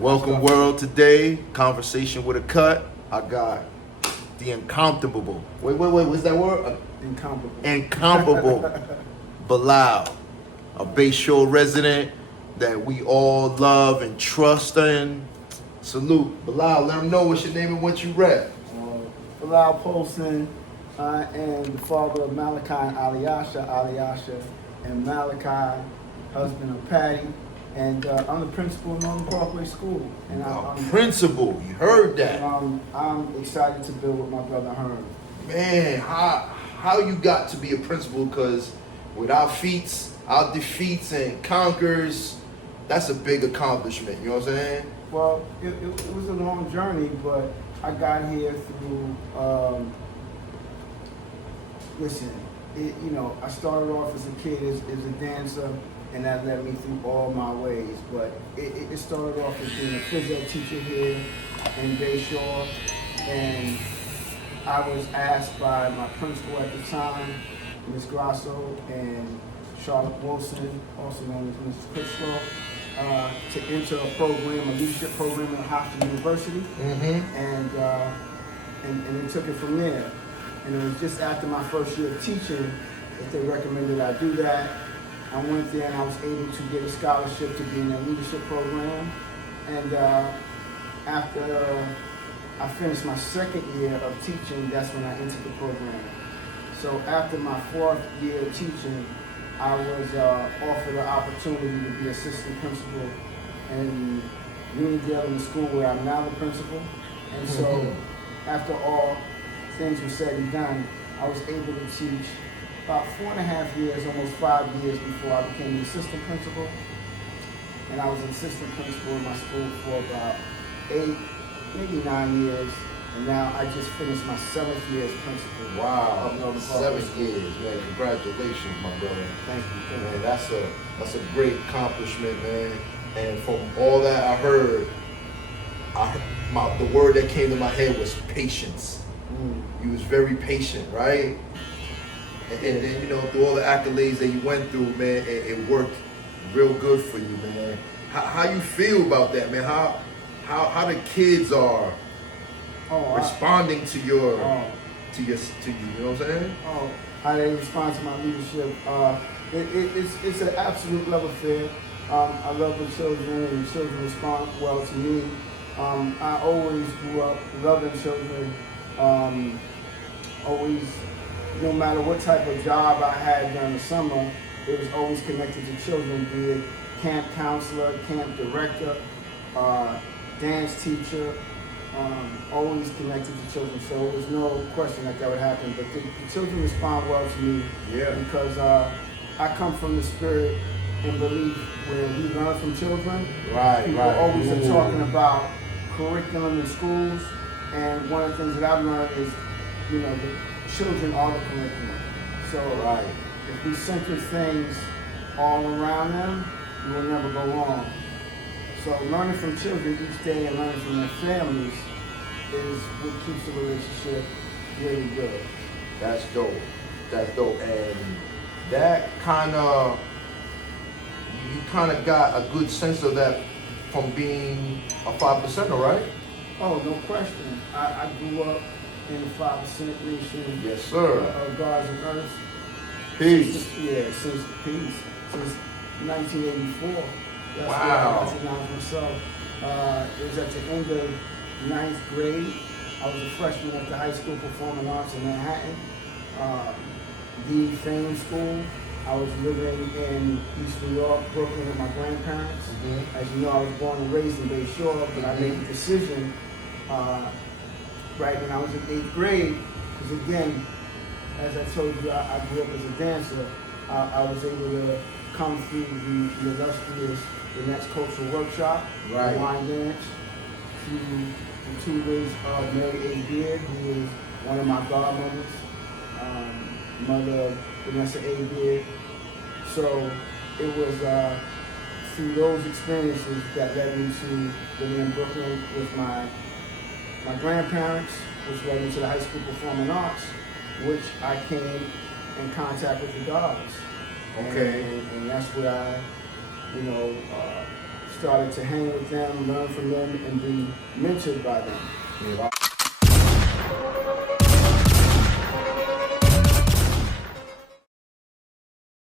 Welcome world today, conversation with a cut. I got the incomparable. Wait, what's that word? Incomparable. Incomparable Bilal, a Bay Shore resident that we all love and trust in. Salute. Bilal, let them know what's your name and what you rep. Bilal Polson. I am the father of Malachi and Aliyasha, and Malachi, husband of Patty. And I'm the principal of Northern Parkway School. And I'm principal, you heard that. And I'm excited to build with my brother Herm. Man, how you got to be a principal? Because with our feats, our defeats and conquers, that's a big accomplishment, you know what I'm saying? Well, it was a long journey, but I got here through, I started off as a kid as a dancer, and that led me through all my ways. But it started off as being a phys ed teacher here in Bay Shore, and I was asked by my principal at the time, Ms. Grasso, and Charlotte Wilson, also known as Mrs. Critchlow, to enter a program, a leadership program at Hofstra University, and they took it from there. And it was just after my first year of teaching that they recommended I do that. I went there and I was able to get a scholarship to be in their leadership program. And after I finished my second year of teaching, that's when I entered the program. So after my fourth year of teaching, I was offered an opportunity to be assistant principal in Unidale in the school where I'm now the principal. And so after all things were said and done, I was able to teach about 4.5 years, almost 5 years before I became the assistant principal. And I was an assistant principal in my school for about 8, maybe 9 years. And now I just finished my 7th year as principal. Wow, 7 years, man. Congratulations, my brother. Thank you. Man, that's a great accomplishment, man. And from all that I heard, the word that came to my head was patience. You was very patient, right? And then, through all the accolades that you went through, man, it worked real good for you, man. How you feel about that, man? How the kids are responding to you, you know what I'm saying? How they respond to my leadership. It's an absolute love affair. I love the children, and the children respond well to me. I always grew up loving children. Always, no matter what type of job I had during the summer, it was always connected to children, be it camp counselor, camp director, dance teacher, always connected to children. So there was no question that would happen. But the children respond well to me because I come from the spirit and belief where we learn from children. People always are talking about curriculum in schools, and one of the things that I've learned is, the children are the curriculum. So if we center things all around them, we will never go wrong. So learning from children each day and learning from their families is what keeps the relationship really good. That's dope. And that you kind of got a good sense of that from being a 5%er, right? Oh, no question. I grew up in the 5% nation. Yes, sir. Of Gods and Earth. Peace. Since 1984. That's wow. Where I recognized myself. It was at the end of 9th grade. I was a freshman at the High School Performing Arts in Manhattan, the Fame School. I was living in East New York, Brooklyn with my grandparents. As you know, I was born and raised in Bay Shore, but I made the decision right when I was in 8th grade, because again, as I told you, I grew up as a dancer. I was able to come through the illustrious the next cultural workshop, the wine dance, through the tutors of Mary A. Beard, who is one of my godmothers, mother Vanessa A. Beard. So it was through those experiences that led me to living in Brooklyn with my grandparents, which led me to the High School Performing Arts, which I came in contact with the gods. Okay. And that's where I, started to hang with them, learn from them, and be mentored by them. Yeah.